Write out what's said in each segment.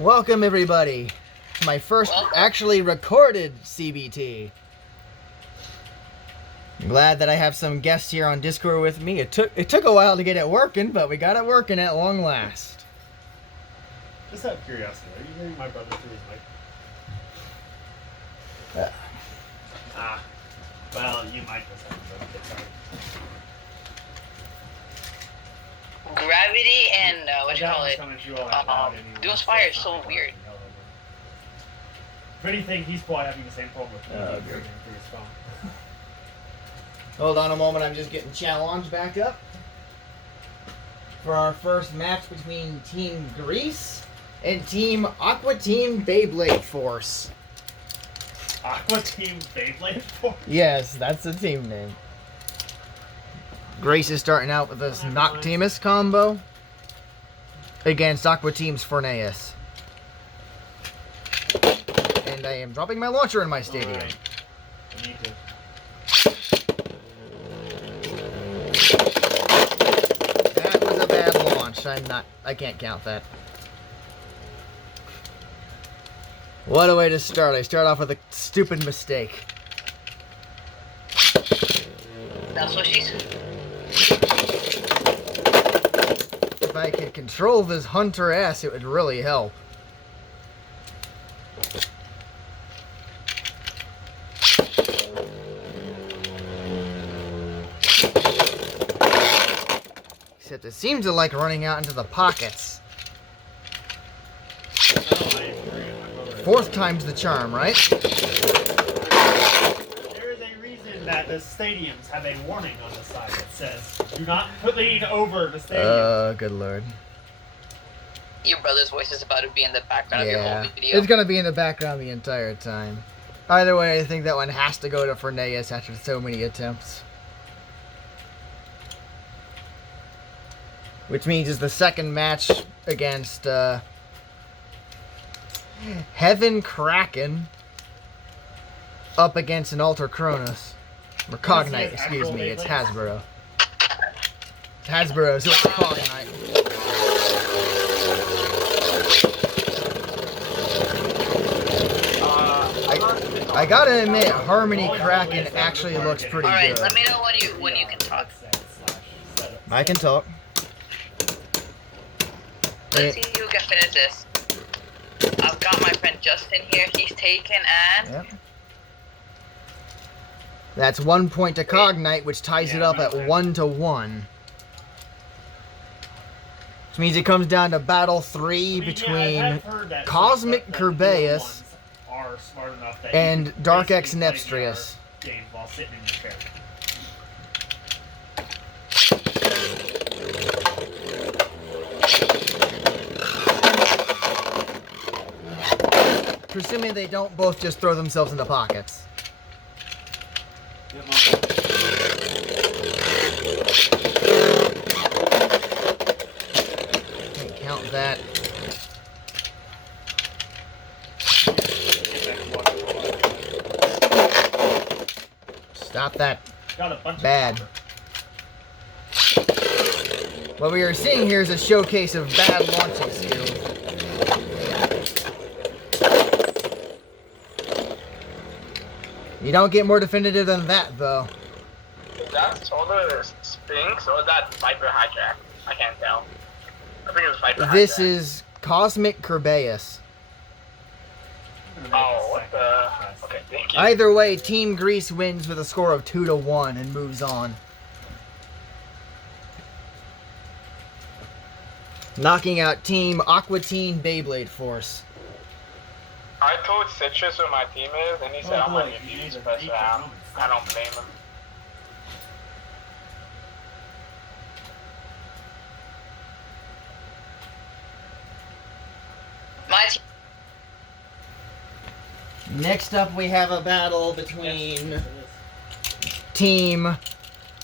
Welcome everybody to my first actually recorded CBT. I'm glad that I have some guests here on Discord with me. It took a while to get it working, but we got it working at long last. Just out of curiosity, are you hearing my brother through his mic? Well, you might just have to get sorry. Gravity and what you call it? Goofier is so weird. If anything, he's probably having the same problem with me through his phone. Hold on a moment, I'm just getting challenged back up for our first match between Team Grease and Team Aqua Team Beyblade Force. Aqua Team Beyblade Force? Yes, that's the team name. Grace is starting out with this Noctimus combo against Aqua Team's Forneus. And I am dropping my launcher in my stadium. Right. I need to. That was a bad launch. I can't count that. What a way to start. I start off with a stupid mistake. That's what she said. If I could control this Hunter S, it would really help. Except it seems to like running out into the pockets. Fourth time's the charm, right? There is a reason that the stadiums have a warning on the side that says, do not lean over the stadium. Oh, good lord. Your brother's voice is about to be in the background of your whole video. It's going to be in the background the entire time. Either way, I think that one has to go to Forneus after so many attempts. Which means it's the second match against Heaven Kraken up against an Alter Cronus. Or Cognite, excuse me, it's Hasbro. It's Hasbro, so it's Cognite. I gotta admit, Harmony Kraken actually looks pretty good. Alright, let me know when you can talk. I can talk. Let's see who can finish this. I've got my friend Justin here. He's taken and... Yep. That's 1 point to Cognite, which ties it up at 1-1. Which means it comes down to battle 3 between Cosmic Kerbeus and Dark X Nepstrius. Presuming they don't both just throw themselves in the pockets. Can't count that. Stop that. Bad. What we are seeing here is a showcase of bad launching skills. You don't get more definitive than that, though. Is that Solar Sphinx or is that Viper Hijack? I can't tell. I think it's Viper Hijack. This is Cosmic Kerbeus. Oh, what the... Okay, thank you. Either way, Team Grease wins with a score of 2-1 and moves on. Knocking out Team Aqua Team Beyblade Force. I told Citrus where my team is, and he said I'm on your views, but I don't blame him. My team. Next up, we have a battle between Team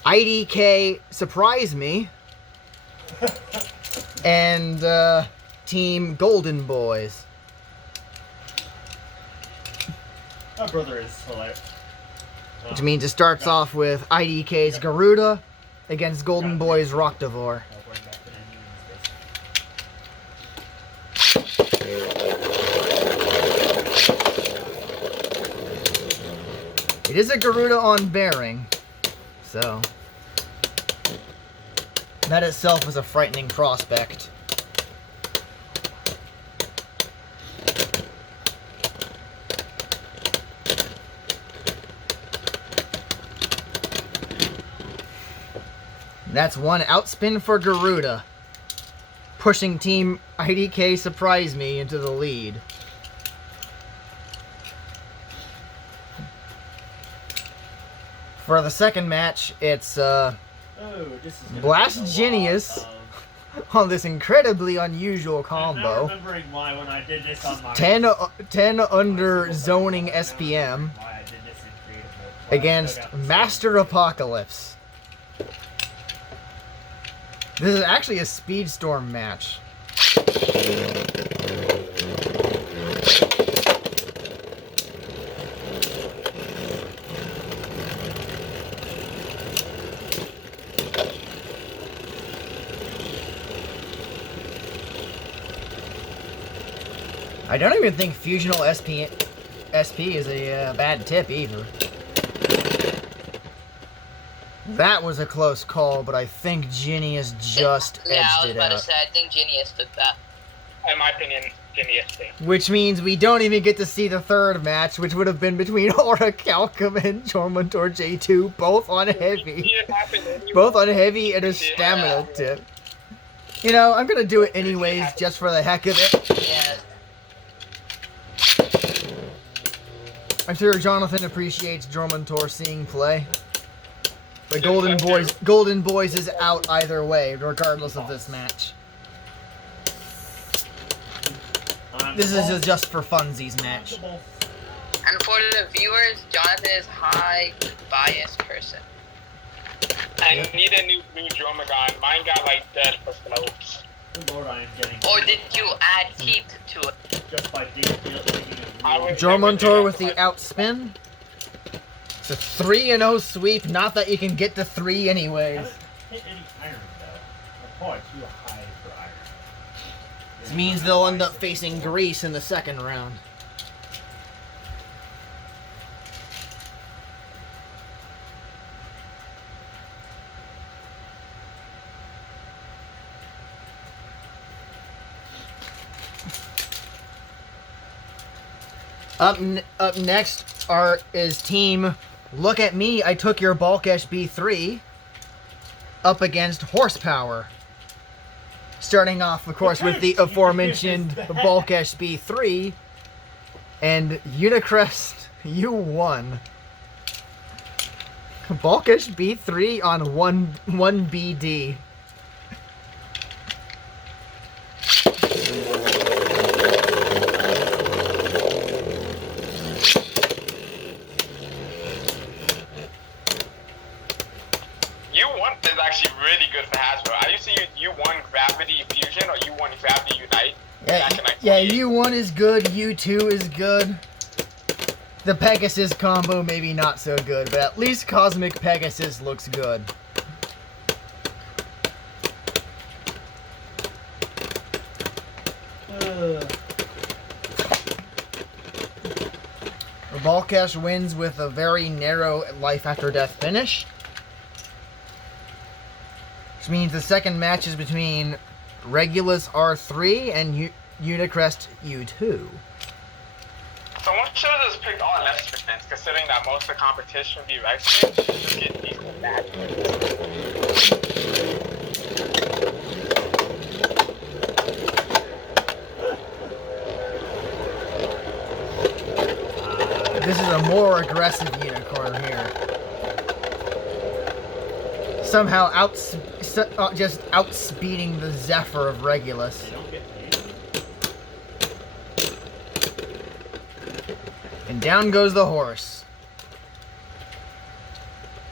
IDK Surprise Me and Team Golden Boys. My brother is hilarious. Which means it starts off with IDK's Garuda against Golden Boy's Rockdivore. It is a Garuda on bearing, so that itself is a frightening prospect. That's one outspin for Garuda, pushing Team IDK Surprise Me into the lead. For the second match, it's Blast Genius on this incredibly unusual combo. I'm now remembering why when I did this on my 10 under zoning SPM why I did this in creative mode. Why I against dug out the Master Apocalypse. This is actually a Speedstorm match. I don't even think Fusional SP is a bad tip either. That was a close call, but I think Genius just edged it out. Yeah, I was about to say, I think Genius took that. In my opinion, Genius thing. Which means we don't even get to see the third match, which would have been between Aura Calcum and Jormuntor J2, both on heavy. Both on heavy and a stamina tip. You know, I'm gonna do it anyways, just for the heck of it. Yeah. I'm sure Jonathan appreciates Jormuntor seeing play. But Golden Boys is out either way, regardless of this match. This is a just for funsies match. And for the viewers, Jonathan is high bias person. I need a new Dromagon. Mine got like dead for slopes. Good Lord, I am getting. Or did you add heat to it? Just by taking Jormuntor with the outspin. It's a 3-0 sweep, not that you can get to 3 anyways. Hit any iron though. Or too high for iron. This means they'll end up facing Greece in the second round. Up next is team Look at Me, I Took Your Balkesh B3 up against Horsepower. Starting off, of course, with the aforementioned Balkesh B3 and Unicrest U1. Balkesh B3 on 1 BD. Actually really good for Hasbro. I used to use U1 Gravity Fusion or U1 Gravity Unite. Yeah, U1 is good, U2 is good. The Pegasus combo maybe not so good, but at least Cosmic Pegasus looks good. Balkesh wins with a very narrow life after death finish. Which means the second match is between Regulus R3 and Unicrest U2. Someone should have just picked all left spins, considering that most of the competition would be right spins. Just get decent matches. This is a more aggressive unicorn here. Somehow just outspeeding the Zephyr of Regulus. And down goes the horse.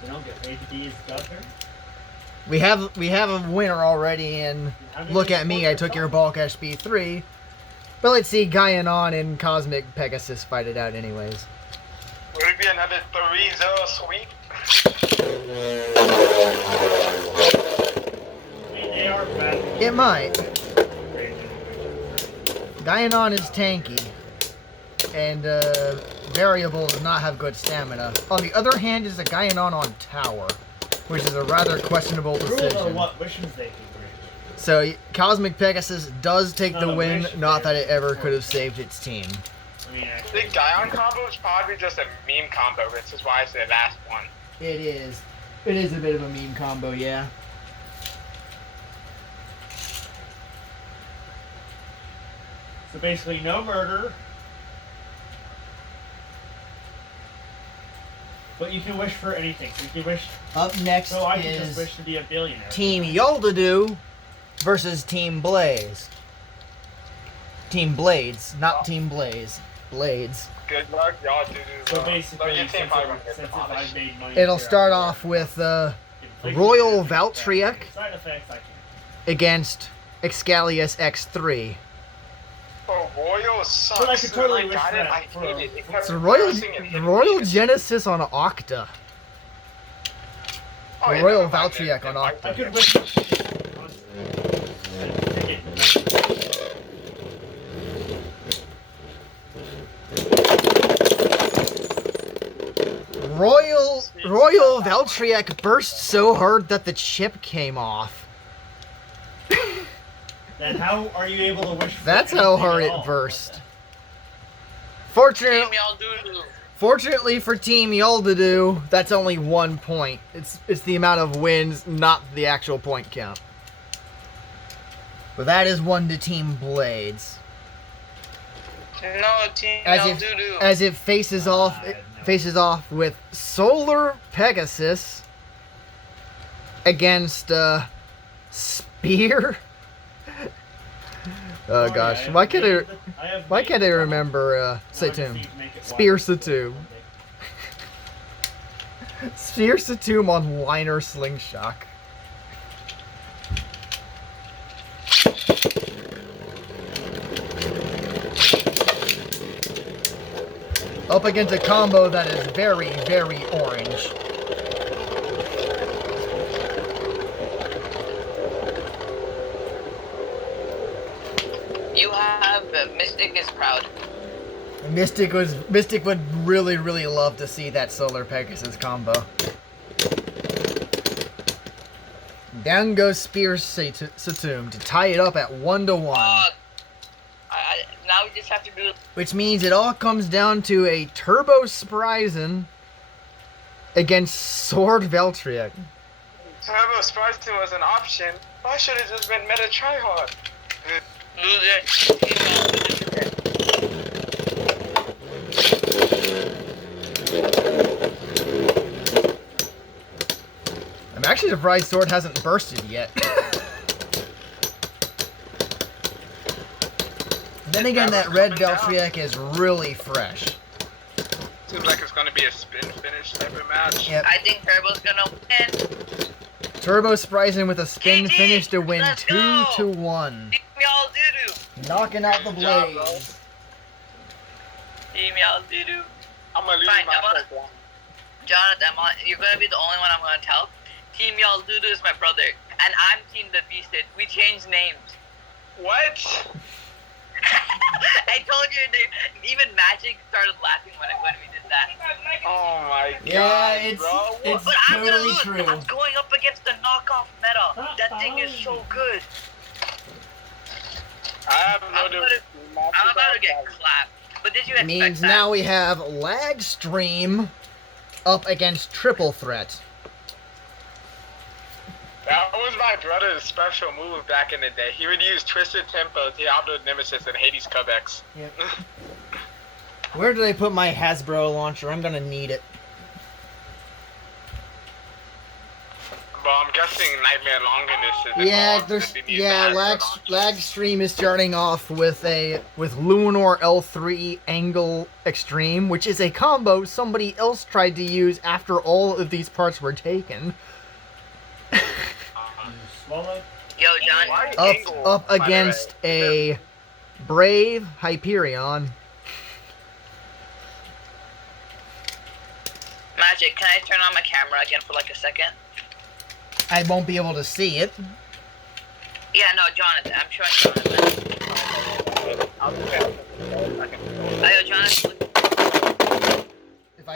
They don't get paid to be his governor? We have a winner already in Look at Me, I Took Your Balkesh B3. But let's see Gaianon and Cosmic Pegasus fight it out anyways. Would it be another 3-0 sweep? They are bad. It might. Gaianon is tanky. and Variable does not have good stamina. On the other hand is a Gaianon on Tower, which is a rather questionable The rules are decision. what wishes they can grant. So Cosmic Pegasus does take Not the a win, wish, not that it ever it's could have saved its team. I mean, The actually, Gaion combo is probably just a meme combo, which is why it's the last one. It is. It is a bit of a meme combo, yeah. so basically, no murder. But you can wish for anything. So you can wish. Up next So I can just is wish to be a billionaire. Team Yoldadu versus Team Blaze. Team Blades, not Team Blaze. Blades. Good luck, y'all do. So basically, your team probably gonna get since demolished. I've made money It'll here, start I off with can Royal place it. Valtryek Side effects, I can. against Excalius X3. Oh, Royal sucks. But I could totally I wish got it. that I for hate a- it. It for- kept It's Royal reversing and hitting Royal me. Genesis on Octa. Oh, yeah, Royal never mind, Valtryek then. on I Octa. could wish. Royal Valtryek burst so hard that the chip came off. Then how are you able to wish for That's how anything hard at it all? burst. Team Fortunately, y'all doo-doo. fortunately for Team Yoldadu, that's only 1 point. It's the amount of wins, not the actual point count. But that is 1 to Team Blades. No, Team As y'all if doo-doo. as it faces off no. faces off with Solar Pegasus against Spear. Oh gosh, yeah, why can't I I remember Satum? Spear Satum. Spear Satum on Liner Slingshot. Up against a combo that is very, very orange. You have Mystic is proud. Mystic would really, really love to see that Solar Pegasus combo. Down goes Spear Satum to tie it up at 1-1. Now we just have to do. Which means it all comes down to a Turbo Spryzen against Sword Valtryek. Turbo Spartan was an option. Why should it just been Meta Tryhard? Loser. I'm actually surprised Sword hasn't bursted yet. Then again, that red Valtryek is really fresh. Seems like it's gonna be a spin finish type of match. Yep. I think Turbo's gonna win. Turbo Spryzen with a spin GG, finish to win let's 2-1. Team y'all doo-doo. Knocking out the Good job, bro. Blaze. Team y'all doo-doo. I'm gonna leave Fine, my I'm gonna- first one. Jonathan, you're gonna be the only one I'm gonna tell. Team y'all doo-doo is my brother, and I'm Team the Beasted. We changed names. What? I told you, even Magic started laughing when we did that. Oh my god, Yeah, it's bro. it's But I'm gonna totally lose. true. I'm going up against the knockoff meta. That thing is so good. I have no I'm about to get clapped. But did you expect Means that? now we have Lag Stream up against Triple Threat. That was my brother's special move back in the day. He would use Twisted Tempo, Diablo Nemesis, and Hades Cubex. Yep. Where did I put my Hasbro launcher? I'm gonna need it. Well, I'm guessing Nightmare Longinus is Yeah, involved there's if he needs yeah. the Lag, Hasbro launcher. Lag Stream is starting off with Luminor L3 Angle Extreme, which is a combo somebody else tried to use after all of these parts were taken. Swallow. Yo, John. Why Up Angle, up by the against way? a Brave Hyperion. Magic, can I turn on my camera again for like a second? I won't be able to see it. Yeah, no, Jonathan. I'm showing Jonathan. I'll do that. Yo, Jonathan,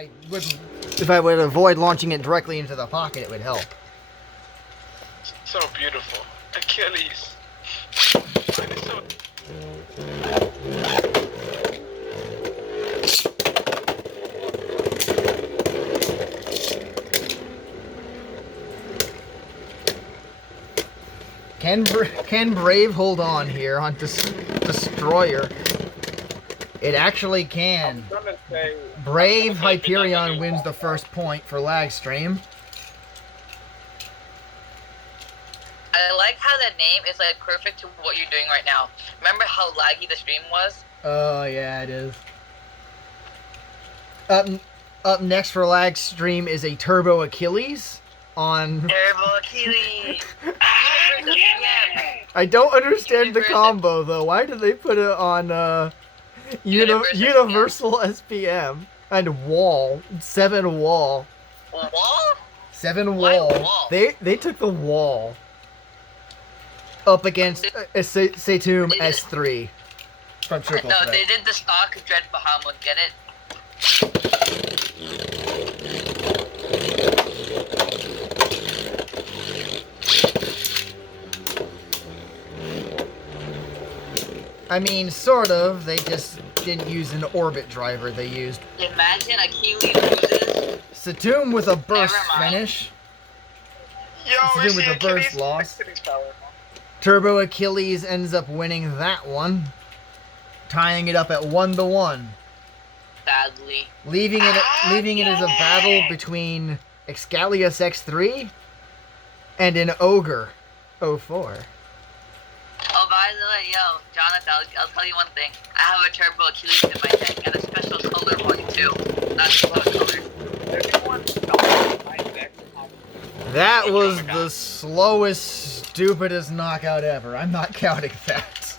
if I would avoid launching it directly into the pocket, it would help. So beautiful. Achilles. Mine is so... Can Brave hold on here on Destroyer? It actually can. I'm gonna say... Brave Hyperion wins the first point for lag stream. I like how the name is like perfect to what you're doing right now. Remember how laggy the stream was? Oh yeah, it is. Up next for lag stream is a Turbo Achilles on. Turbo Achilles. I don't understand the combo though. Why did they put it on Universal SPM and Wall 7 Wall? Wall? 7 Why Wall. Wall? They took the Wall up against Satum They did- S3 from Triple No, Threat. they did the stock Dread Bahamut. Get it? I mean, sort of. They just didn't use an orbit driver. They used Imagine Achilles loses. Satum with a burst Never mind. finish. Yo, This is we with see a burst Achilles. loss. Achilles power. Turbo Achilles ends up winning that one, tying it up at 1-1, Sadly. leaving it as a battle between Excalius X3 and an Ogre 04. Oh, by the way, yo, Jonathan, I'll tell you one thing. I have a Turbo Achilles in my deck, and a special color one too. That's what color. Everyone knows my deck. That was the slowest, stupidest knockout ever. I'm not counting that.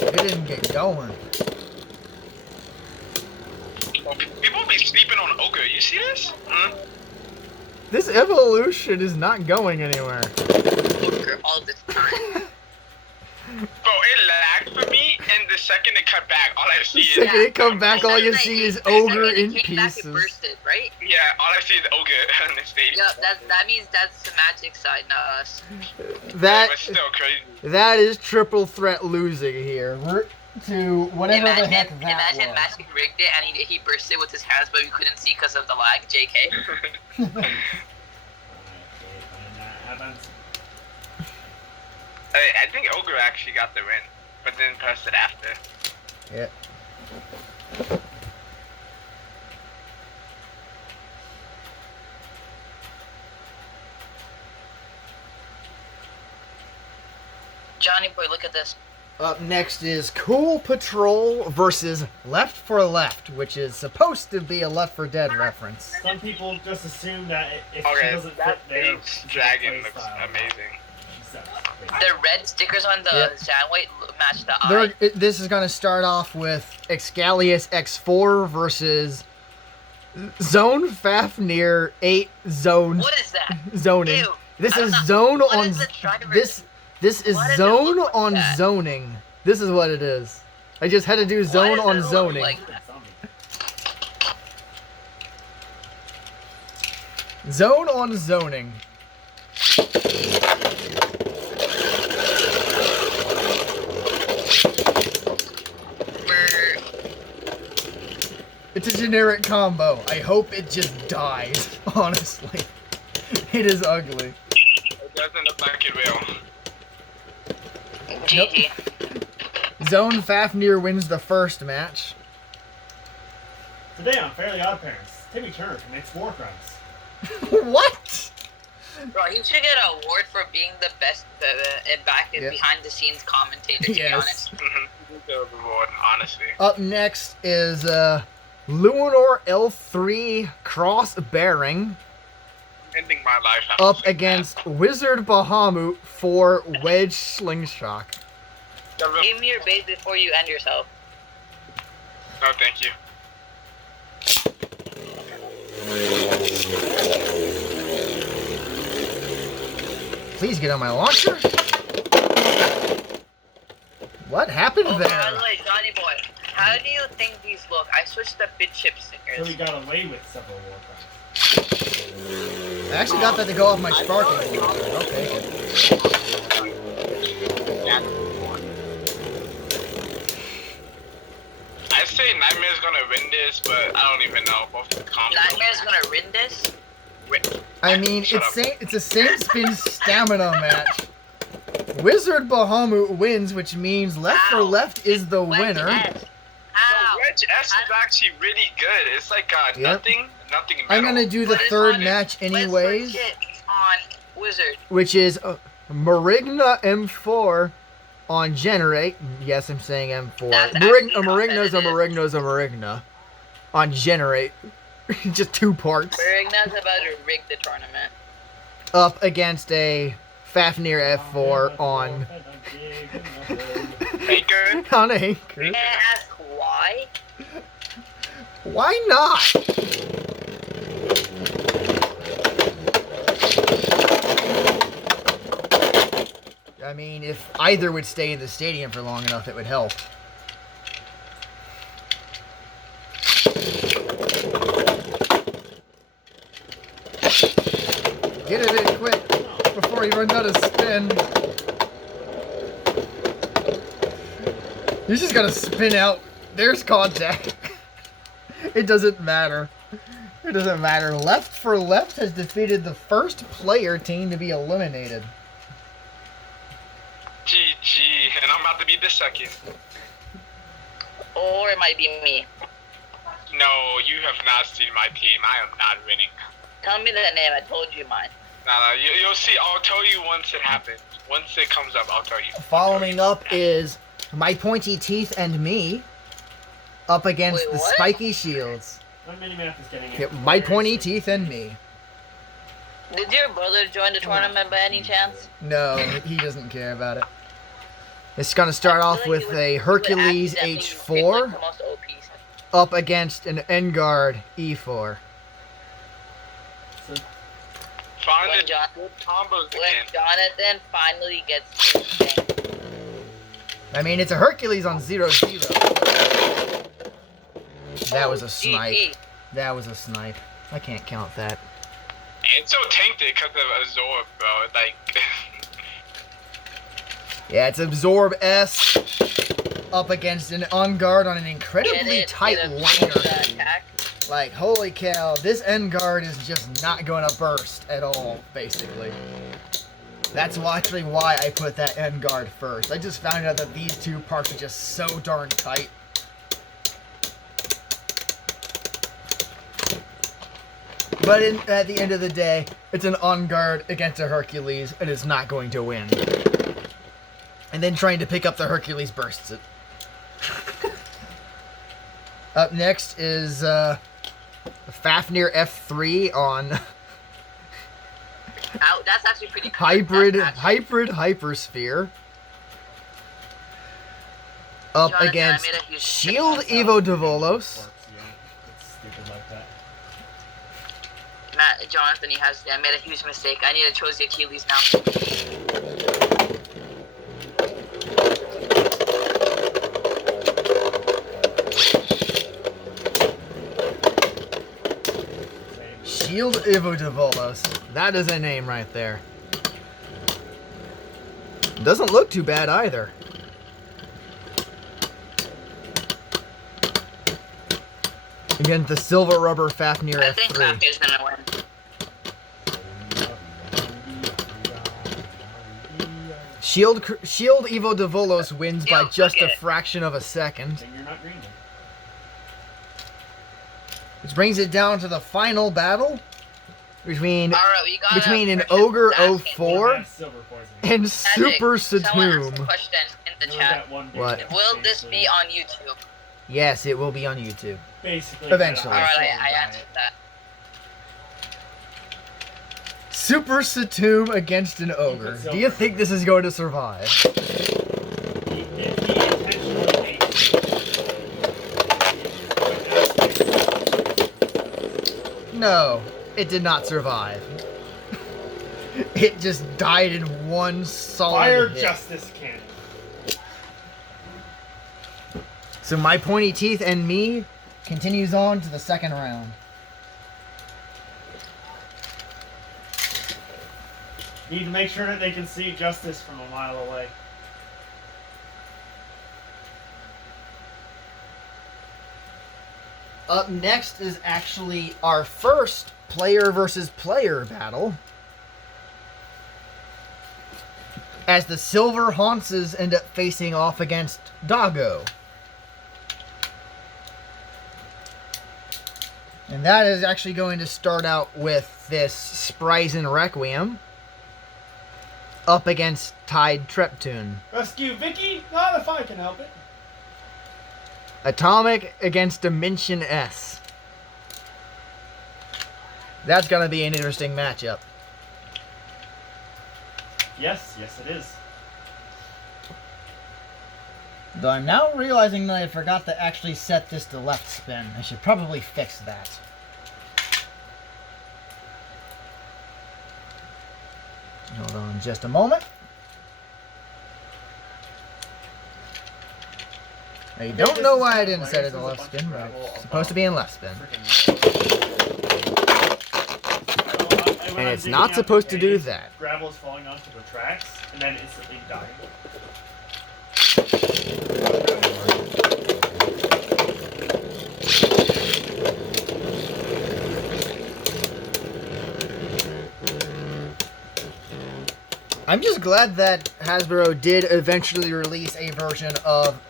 It didn't get going. People be sleeping on Ogre. You see this? This evolution is not going anywhere. Poker all the time. Bro, it lagged for me, and the second it cut back, all I see The is... second it come back, all you see is Ogre in It came back, it pieces. bursted, right? Yeah, all I see is Ogre in the stadium. Yeah, that means that's the magic side, not us. That But still crazy. that is triple threat losing here. We're to whatever the heck that Imagine was. Magic rigged it and he bursted with his hands, but we couldn't see because of the lag. JK. When that happens. I think Ogre actually got the win, but then pressed it after. Yeah. Johnny boy, look at this. Up next is Cool Patrol versus Left for Left, which is supposed to be a Left 4 Dead reference. Some people just assume that if she Okay, doesn't that fit their big dragon play looks style, amazing. she sucks. The red stickers on the Yep. Zanweight match the eye. This is going to start off with Excalius X4 versus Zone Fafnir 8 Zone What is that? zoning. Ew. This I is don't know. zone What on is the driver? this is Why does it zone look like on that? zoning. This is what it is. I just had to do Why zone does on it look zoning. like that? Zone on zoning. Brr. It's a generic combo. I hope it just dies, honestly. It is ugly. It doesn't look like it will. GG. Zone Fafnir wins the first match. Today on Fairly Odd Parents, Timmy Turner commits war crimes. What? Bro, he should get an award for being the best Yeah. behind the scenes commentator, to be Yes. honest. The reward, honestly. Up next is Luminor L3 Cross Bearing Ending my life. up against Wizard Bahamut for Wedge Slingshot. Give me your base before you end yourself. No, thank you. Please get on my launcher. What happened Oh, by the there? way, Johnny Boy, how do you think these look? I switched the bit chip So stickers. we got away with several Warcrafts. I actually got that to go off my sparking. Okay. I say Nightmare's gonna win this, but I don't even know. Both the combos. Nightmare's gonna win this? I mean, Shut it's a same spin stamina match. Wizard Bahamut wins, which means left for Ow. left is the Wedge winner. S. So Ow. Wedge S is actually really good. It's like Yep. nothing I'm metal. gonna do the But it's third on- match Let's anyways, forget on Wizard. which is Marigna M4 on Generate. Yes, I'm saying M4. That's Marigna's a actually Marigna's a Marigna on Generate. Just two parts. Berigna's about to rig the tournament. Up against a Fafnir F4 on Anchor. on Anchor. May I ask why? Why not? I mean, if either would stay in the stadium for long enough, it would help. Get it in quick before he runs out of spin. He's just gonna spin out. There's contact. It doesn't matter. It doesn't matter. Left for Left has defeated the first player team to be eliminated. GG, and I'm about to be the second. Or it might be me. No, you have not seen my team. I am not winning. Tell me the name. I told you mine. Nah, you'll see. I'll tell you once it happens. Once it comes up, I'll tell you. Following up is My Pointy Teeth and Me up against Wait, the what? Spiky Shields. My mini-map is getting Yeah, My Pointy Teeth and Me. Did your brother join the tournament by any chance? No, he doesn't care about it. It's going to start I off feel like with you would- a you would Hercules accidentally pick, H4 like, the most OP stuff. up against an Engard E4. Finally, When John- combos When again. Jonathan finally gets his thing. I mean, it's a Hercules on 0-0. That was a snipe. GG. That was a snipe. I can't count that. It's so tainted because of Azor, bro. Like, Yeah, it's Absorb S up against an On Guard on an incredibly tight Get a liner. attack. Like, holy cow, this N Guard is just not going to burst at all, basically. That's actually why I put that N Guard first. I just found out that these two parts are just so darn tight. But at the end of the day, it's an On Guard against a Hercules, and it's not going to win. And then trying to pick up the Hercules bursts it. Up next is Fafnir F3 on Ow, that's actually pretty cool. Hybrid That's actually- Hypersphere. Up Jonathan, I against made a huge Shield mistake Evo Davolos. It's stupid like that. Matt, Jonathan, I made a huge mistake. I need to choose the Achilles now. Shield Evo Davolos. That is a name right there. Doesn't look too bad either. Again, the Silver Rubber Fafnir I think F3. Fafnir's gonna win. Shield Evo Davolos wins by Ew, just a forget it. fraction of a second. Then you're not green. Then. Which brings it down to the final battle between All right, we got an Ogre You 04 have silver poisoning. and Super Someone asked a Satum. question in the There was chat. that one dude What? that Will this basically- be on YouTube? Yes, it will be on YouTube. Basically, Eventually. All had a right, high I diet. answered that. Super Satum against an Ogre. Do you think this is going to survive? If he intentionally ate No, it did not survive. It just died in one solid Fire hit. Justice Cannon. So my pointy teeth and me continues on to the second round. Need to make sure that they can see justice from a mile away. Up next is actually our first player versus player battle, as the Silver Haunces end up facing off against Doggo. And that is actually going to start out with this Spryzen Requiem up against Tide Treptune. Rescue Vicky? Not if I can help it. Atomic against Dimension S. That's going to be an interesting matchup. Yes, it is. Though I'm now realizing that I forgot to actually set this to left spin. I should probably fix that. Hold on just a moment. I don't know why I didn't set it to left spin, but it's supposed to be in left spin. And it's not supposed to do that. Gravel is falling onto the tracks and then instantly dying. I'm just glad that Hasbro did eventually release a version of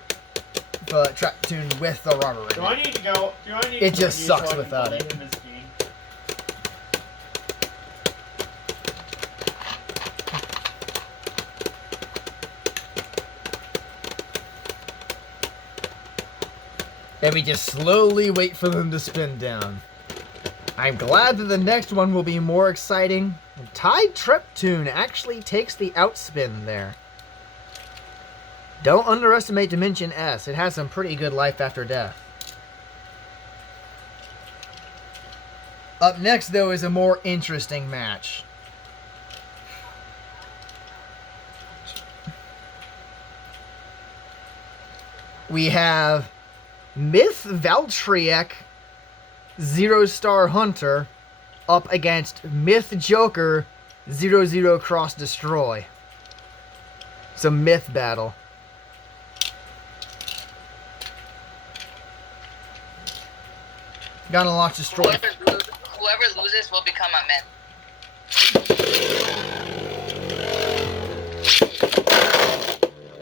the Traptune with the rubber in Do I need to go? Do I need It to just go sucks so I can without play it. him as Dean? And we just slowly wait for them to spin down. I'm glad that the next one will be more exciting. And Tide Treptune actually takes the outspin there. Don't underestimate Dimension S. It has some pretty good life after death. Up next, though, is a more interesting match. We have Myth Valtryek 0-Star Hunter up against Myth Joker 0-0 Cross Destroy. It's a myth battle. Gotta launch Destroy. Whoever loses will become a myth.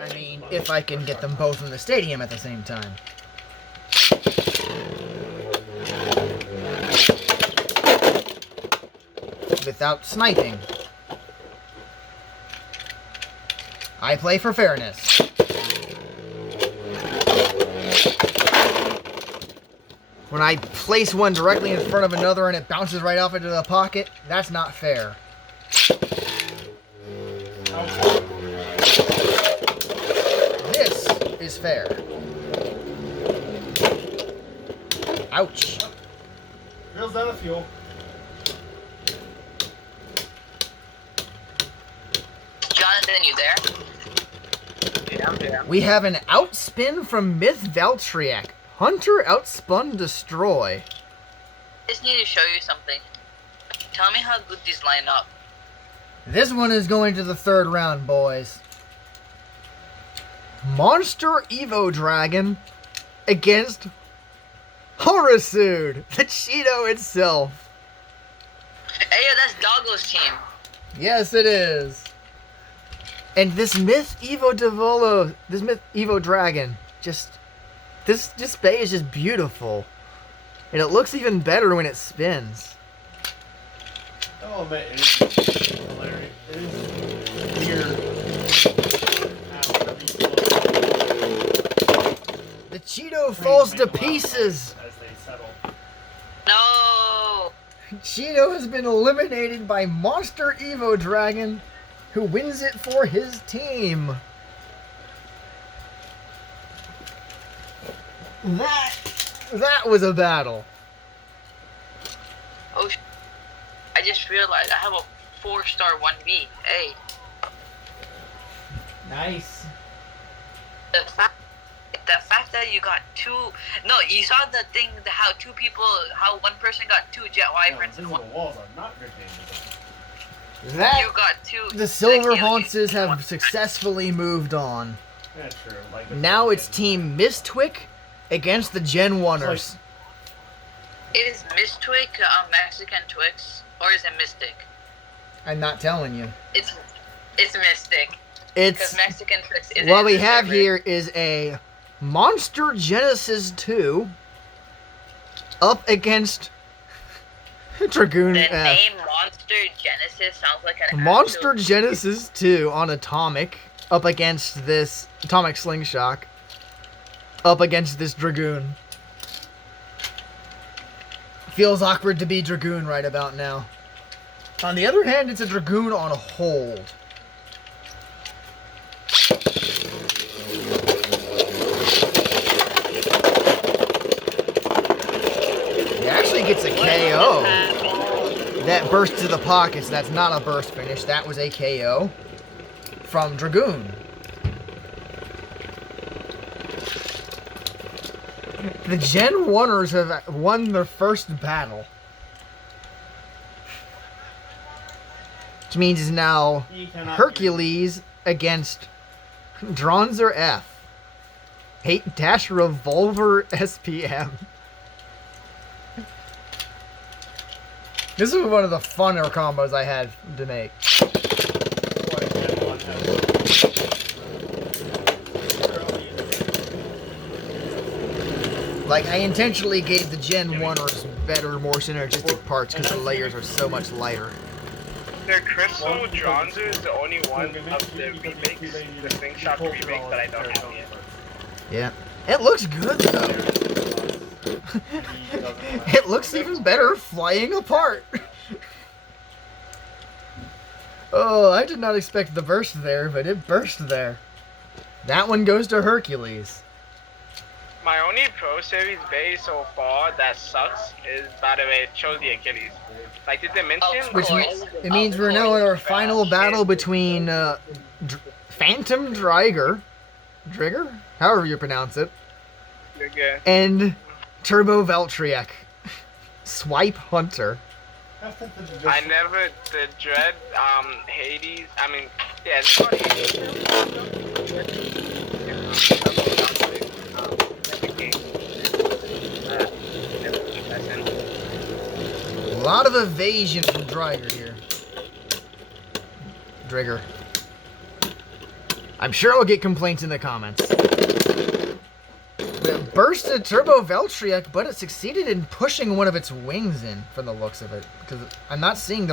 I mean, if I can get them both in the stadium at the same time. Without sniping. I play for fairness. When I place one directly in front of another and it bounces right off into the pocket, that's not fair. This is fair. Ouch. Girls out of fuel. Jonathan, you there? Yeah, I'm there. We have an outspin from Myth Valtryek. Hunter outspun Destroy. I just need to show you something. Tell me how good these line up. This one is going to the third round, boys. Monster Evo Dragon against Horasude, the Cheeto itself. Hey, yo, that's Doggo's team. Yes, it is. And this Myth Evo Dragon, this display is just beautiful. And it looks even better when it spins. Oh man, it is hilarious. It is weird. The Cheeto falls to pieces. As they settle. No. Cheeto has been eliminated by Monster Evo Dragon, who wins it for his team. That was a battle. Oh, I just realized I have a 4-star 1B. Hey, Nice. the fact that you got two. No, you saw the thing, how one person got two jet wyverns and Invisible one. walls are not good game design. That You got two. the Silver like, you- Haunces have successfully moved on. Yeah, true. Like Now it's Team Mistwick against the Gen 1ers. Is Mistwick Mexican Twix or is it Mystic? I'm not telling you. It's Mystic. Because It's Mexican Twix is. what we have here is a Monster Genesis 2 up against Dragoon The F. name Monster Genesis sounds like an Monster actual- Genesis 2 on Atomic up against this Atomic Slingshot up against this Dragoon. Feels awkward to be Dragoon right about now. On the other hand, it's a Dragoon on hold. He actually gets a KO. That burst to the pockets, that's not a burst finish, that was a KO from Dragoon. The Gen 1ers have won their first battle. Which means it's now He cannot Hercules against Dronzer F. 8 Revolver SPM. This is one of the funner combos I had to make. Like, I intentionally gave the Gen 1ers better, more synergistic parts because the layers are so much lighter. The Crystal Dronzer is the only one of the remakes, the Slingshot remake that I don't have yet. Yeah. It looks good, though. It looks even better flying apart. Oh, I did not expect the burst there, but it burst there. That one goes to Hercules. My only Pro Series base so far that sucks is, by the way, it shows the Achilles. Like, did they mention? Which Of means, course. it means we're now in our final battle between Phantom Drigger, however you pronounce it, Okay. and Turbo Veltriek, Swipe Hunter. I never, the Dread, Hades, I mean, yeah, it's called Hades. A lot of evasion from Drigger here. Drigger. I'm sure I'll get complaints in the comments. But it bursted Turbo Veltriek, but it succeeded in pushing one of its wings in, from the looks of it. Because I'm not seeing the